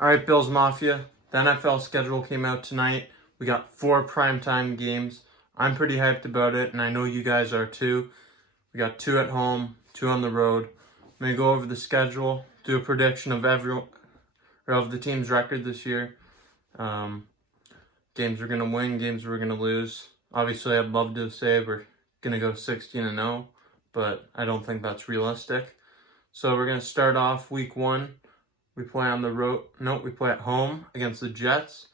All right, Bills Mafia. The NFL schedule came out tonight. We got 4 primetime games. I'm pretty hyped about it, and I know you guys are too. We got 2 at home, 2 on the road. I'm going to go over the schedule, do a prediction of of the team's record this year. Games we're going to win, games we're going to lose. Obviously, I'd love to say we're going to go 16-0, but I don't think that's realistic. So we're going to start off week 1. We play on the road. No, we play at home against the Jets.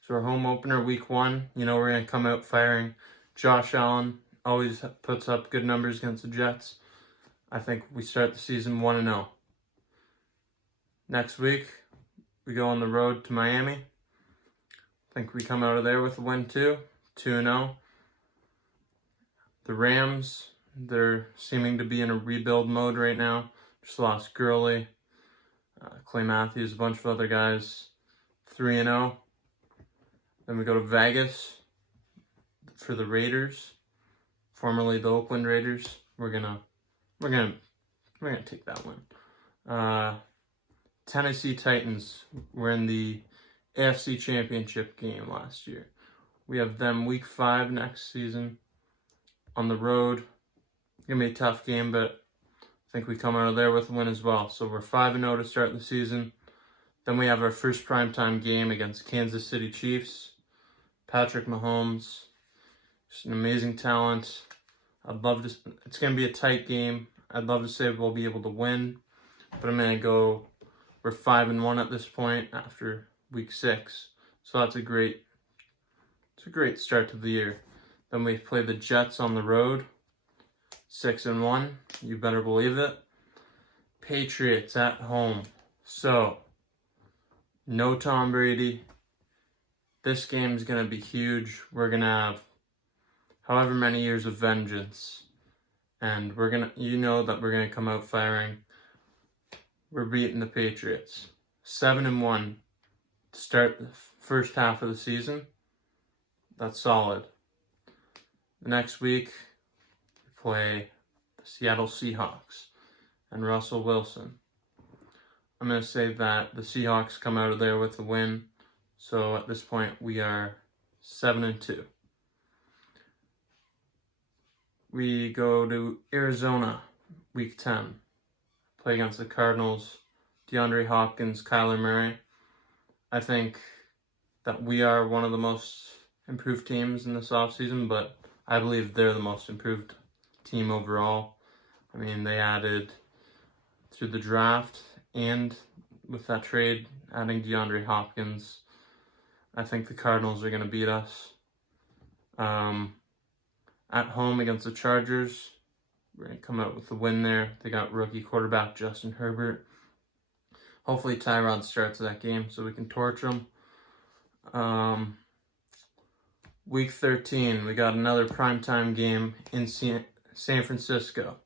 So our home opener, week 1. You know, we're going to come out firing. Josh Allen always puts up good numbers against the Jets. I think we start the season 1-0. Next week, we go on the road to Miami. I think we come out of there with a win too, 2-0. The Rams, they're seeming to be in a rebuild mode right now. Just lost Gurley, Clay Matthews, a bunch of other guys, 3-0. Then we go to Vegas for the Raiders, formerly the Oakland Raiders. We're gonna take that one. Tennessee Titans were in the AFC Championship game last year. We have them week 5 next season on the road. It's gonna be a tough game, but I think we come out of there with a win as well. So we're 5-0 to start the season. Then we have our first primetime game against Kansas City Chiefs. Patrick Mahomes, just an amazing talent. It's going to be a tight game. I'd love to say we'll be able to win, but I'm going to go, we're 5-1 at this point after week 6. So it's a great start to the year. Then we play the Jets on the road. 6-1, you better believe it. Patriots at home. So, no Tom Brady. This game's going to be huge. We're going to have however many years of vengeance. And you know that we're going to come out firing. We're beating the Patriots. 7-1 to start the first half of the season. That's solid. The next week, play the Seattle Seahawks and Russell Wilson. I'm going to say that the Seahawks come out of there with a win. So at this point, we are 7-2. We go to Arizona, week 10. Play against the Cardinals, DeAndre Hopkins, Kyler Murray. I think that we are one of the most improved teams in this offseason, but I believe they're the most improved team overall. I mean, they added through the draft and with that trade, adding DeAndre Hopkins. I think the Cardinals are going to beat us. At home against the Chargers, we're going to come out with a win there. They got rookie quarterback Justin Herbert. Hopefully Tyrod starts that game so we can torch him. Week 13, we got another primetime game in San Francisco.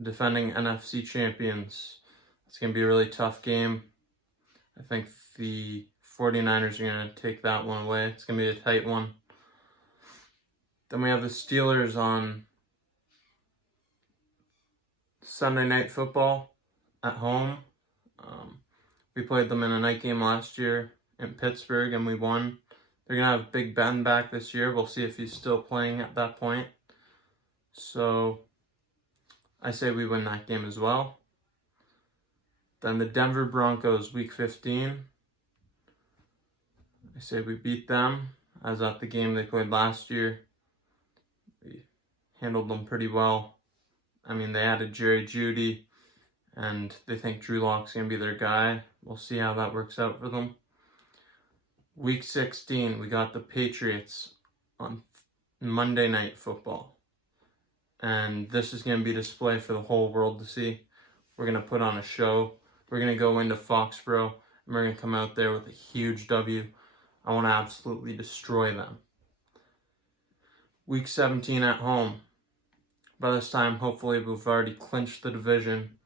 Defending NFC champions. It's going to be a really tough game. I think the 49ers are going to take that one away. It's going to be a tight one. Then we have the Steelers on Sunday Night Football at home. We played them in a night game last year in Pittsburgh and we won. They're going to have Big Ben back this year. We'll see if he's still playing at that point. So I say we win that game as well. Then the Denver Broncos, week 15. I say we beat them, as at the game they played last year. We handled them pretty well. I mean, they added Jerry Jeudy, and they think Drew Lock's going to be their guy. We'll see how that works out for them. Week 16, we got the Patriots on Monday Night Football. And this is going to be a display for the whole world to see. We're going to put on a show. We're going to go into Foxborough, and we're going to come out there with a huge W. I want to absolutely destroy them. Week 17 at home. By this time, hopefully, we've already clinched the division.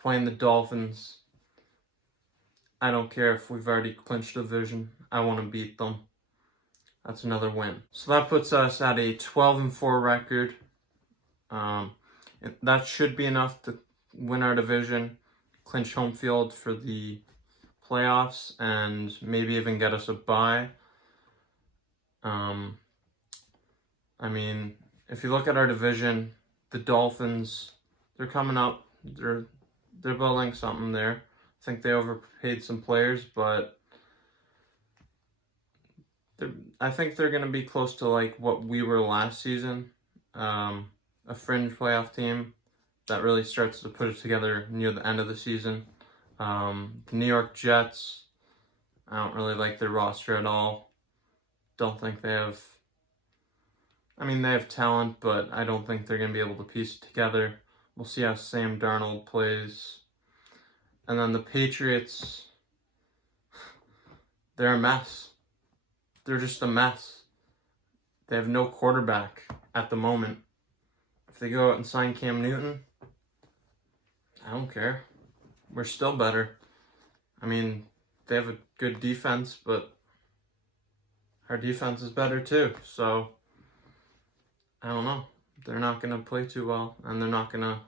Playing the Dolphins. I don't care if we've already clinched the division. I want to beat them. That's another win. So that puts us at a 12-4 record. That should be enough to win our division, clinch home field for the playoffs and maybe even get us a bye. I mean, if you look at our division, the Dolphins, they're coming up. They're building something there. I think they overpaid some players, but I think they're going to be close to like what we were last season, a fringe playoff team that really starts to put it together near the end of the season. The New York Jets, I don't really like their roster at all. Don't think they have... I mean, they have talent, but I don't think they're going to be able to piece it together. We'll see how Sam Darnold plays. And then the Patriots, they're a mess. They're just a mess. They have no quarterback at the moment. If they go out and sign Cam Newton, I don't care. We're still better. I mean, they have a good defense, but our defense is better too. So, I don't know. They're not going to play too well, and they're not going to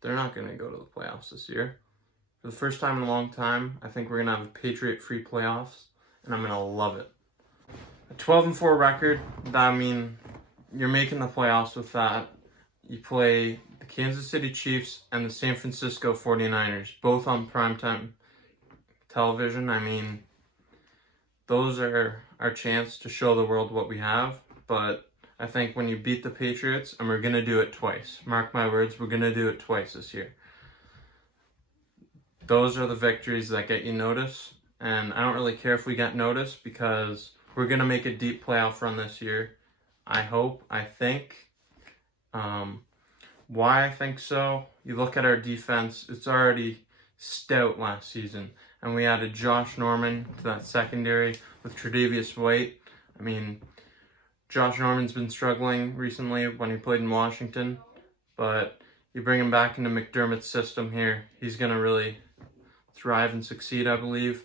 go to the playoffs this year. For the first time in a long time, I think we're going to have a Patriot-free playoffs, and I'm going to love it. A 12-4 record, I mean, you're making the playoffs with that. You play the Kansas City Chiefs and the San Francisco 49ers, both on primetime television. I mean, those are our chance to show the world what we have, but I think when you beat the Patriots, and we're going to do it twice. Mark my words, we're going to do it twice this year. Those are the victories that get you noticed, and I don't really care if we get noticed because we're going to make a deep playoff run this year. I hope, I think. Why I think so? You look at our defense, it's already stout last season, and we added Josh Norman to that secondary with Tre'Davious White. I mean, Josh Norman's been struggling recently when he played in Washington, but you bring him back into McDermott's system here, he's going to really thrive and succeed, I believe.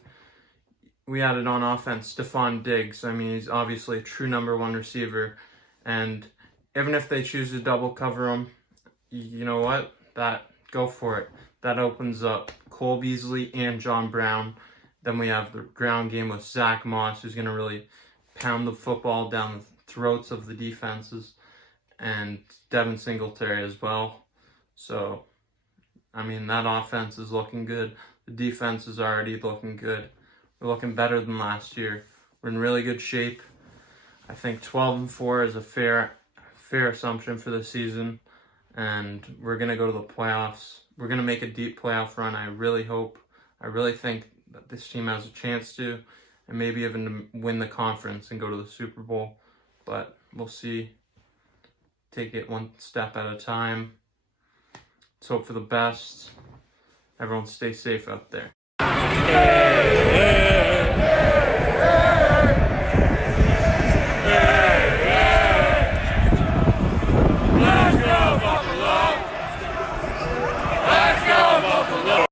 We added on offense Stephon Diggs. I mean, he's obviously a true number one receiver, and even if they choose to double cover him, you know what? Go for it. That opens up Cole Beasley and John Brown. Then we have the ground game with Zach Moss, who's going to really pound the football down the throats of the defenses, and Devin Singletary as well. So, I mean, that offense is looking good. The defense is already looking good. We're looking better than last year. We're in really good shape. I think 12-4 is a fair assumption for the season, and we're going to go to the playoffs. We're going to make a deep playoff run. I really think that this team has a chance to, and maybe even to win the conference and go to the Super Bowl. But we'll see. Take it one step at a time. Let's hope for the best. Everyone stay safe out there.